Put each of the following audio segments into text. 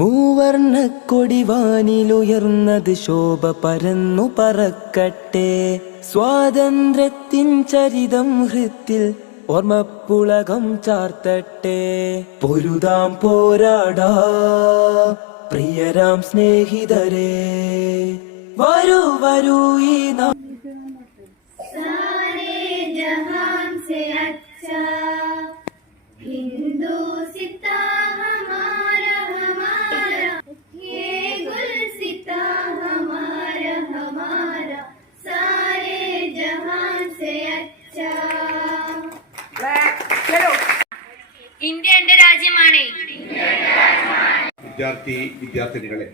മൂവർണ്ണ കൊടിവാനിലുയർന്നത് ശോഭ പരന്നു പറക്കട്ടെ. സ്വാതന്ത്ര്യത്തിൻ ചരിതം ഹൃത്തിൽ ഓർമ്മപ്പുളകം ചാർത്തട്ടെ. പൊരുതാം പോരാടാ പ്രിയരാം സ്നേഹിതരെ, വരൂ വരൂ ഈ सारे जहां से अच्छा हिंदू सिता हमारा हमारा, ये गुल सिता हमारा हमारा, सारे जहां से अच्छा. ഇന്ത്യ എന്റെ രാജ്യമാണ്. വിദ്യാർത്ഥിനികളെ,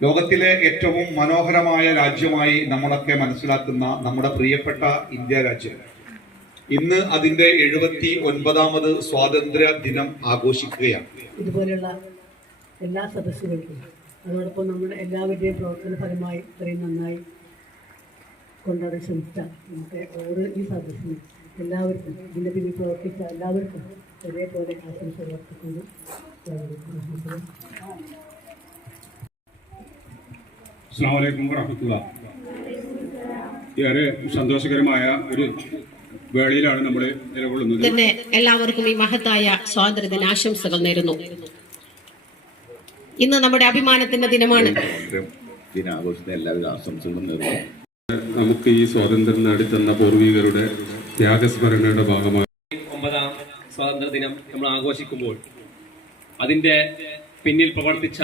ലോകത്തിലെ ഏറ്റവും മനോഹരമായ രാജ്യമായി നമ്മളൊക്കെ മനസ്സിലാക്കുന്ന നമ്മുടെ പ്രിയപ്പെട്ട ഇന്ത്യ രാജ്യം ഇന്ന് അതിന്റെ 79ാമത് സ്വാതന്ത്ര്യ ദിനം ആഘോഷിക്കുകയാണ്. ഇതുപോലുള്ള എല്ലാ സദസ്സുകൾക്കും അതോടൊപ്പം നമ്മുടെ എല്ലാവരുടെയും പ്രവർത്തന ഫലമായി ഇത്രയും നന്നായി കൊണ്ടുവരാൻ ശ്രമിച്ച നമുക്ക് ഓരോ ഈ സദസ്സിനും എല്ലാവർക്കും ഇതിൻ്റെ പിന്നിൽ പ്രവർത്തിച്ച എല്ലാവർക്കും ഒരേപോലെ ആശംസ പ്രവർത്തിക്കുന്നു. അസ്സലാമു അലൈക്കും വറഹ്മത്തുള്ളാഹി. ഏറെ സന്തോഷകരമായ ഒരു വേളയിലാണ് നമ്മൾ നിലകൊള്ളുന്നത്. തന്നെ എല്ലാവർക്കും ഈ മഹത്തായ സ്വാതന്ത്ര്യ ദിനാശംസകൾ നേരുന്നു. ഇന്ന് നമ്മുടെ അഭിമാനത്തിന്റെ ദിനമാണ്. ദിനാഘോഷത്തിന് എല്ലാവിധ ആശംസകളും നേരുന്നു. നമുക്ക് ഈ സ്വാതന്ത്ര്യം നേടിത്തന്ന പൂർവികരുടെ ത്യാഗസ്മരണയുടെ ഭാഗമായി 9ാം സ്വാതന്ത്ര്യ ദിനം നമ്മൾ ആഘോഷിക്കുമ്പോൾ അതിന്റെ പിന്നിൽ പ്രവർത്തിച്ച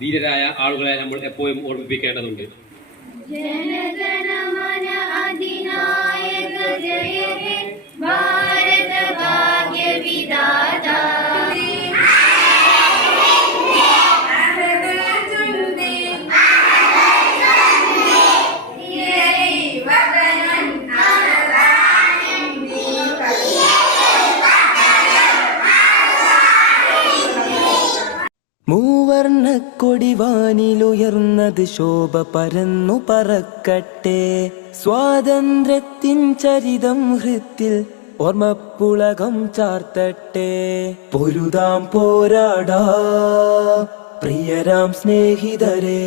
ധീരരായ ആളുകളെ നമ്മൾ എപ്പോഴും ഓർമ്മിപ്പിക്കേണ്ടതുണ്ട്. जनगणमन अधिनायक जय हे भारत भाग्य विधाता. മൂവർണ്ണ കൊടിവാനിലുയർന്നത് ശോഭ പരന്നു പറക്കട്ടെ. സ്വാതന്ത്ര്യത്തിൻ ചരിതം ഹൃത്തിൽ ഓർമ്മപ്പുളകം ചാർത്തട്ടെ. പൊരുതാം പോരാടാ പ്രിയരാം സ്നേഹിതരെ.